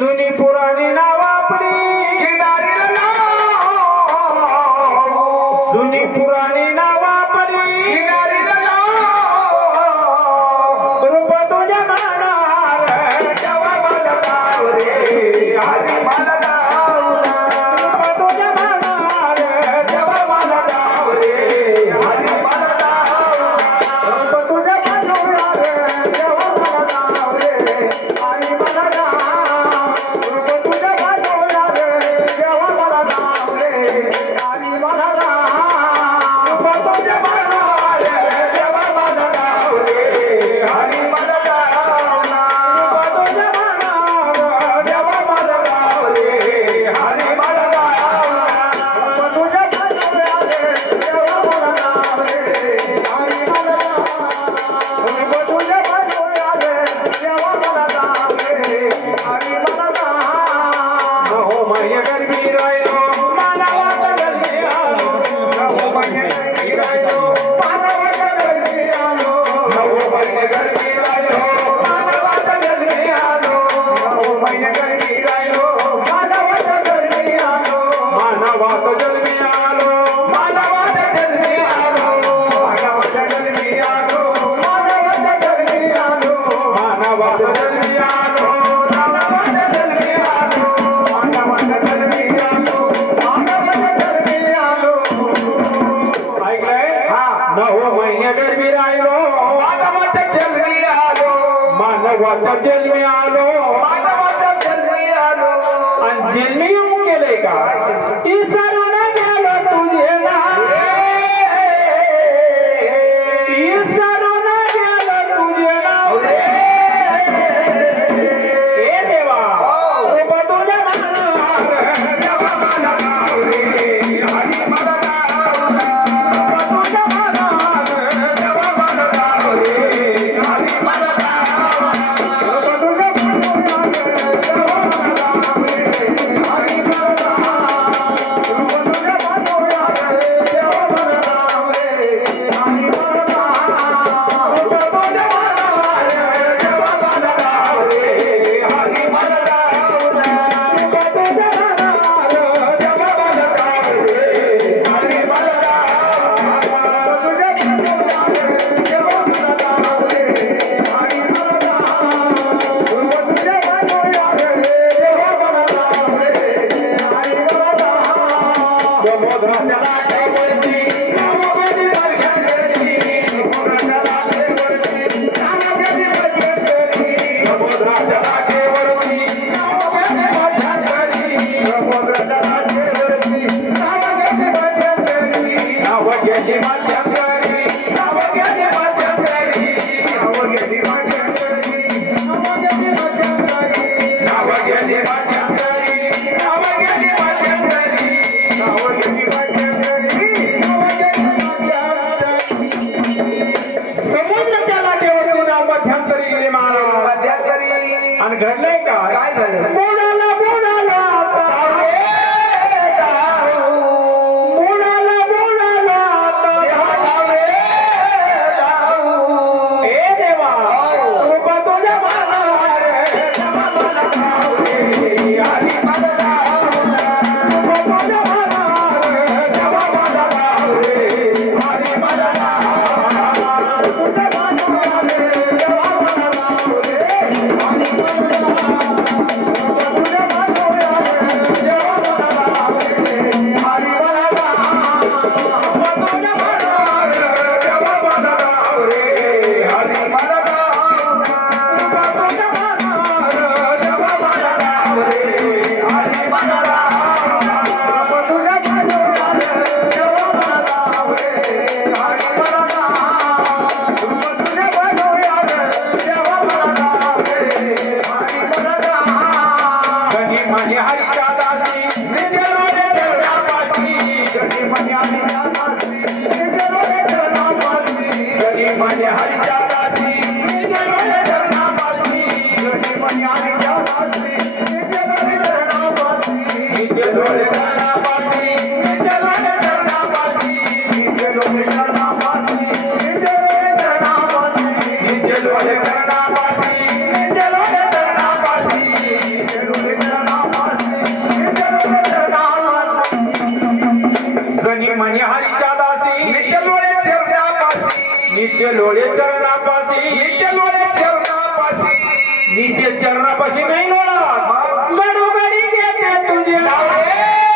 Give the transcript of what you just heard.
दुनी पुरानी কাজে आदा दासी मेन डोळे चरणा पासी घरी मनी हरी दातासी मेन डोळे चरणा पासी घरी मनी નીચે લોળે ચરણા પાસી નીચે લોળે ચરણા પાસી નીચે ચરણા પાસી નહીં લોળા ગડુ ગડી કે તુજે લાવે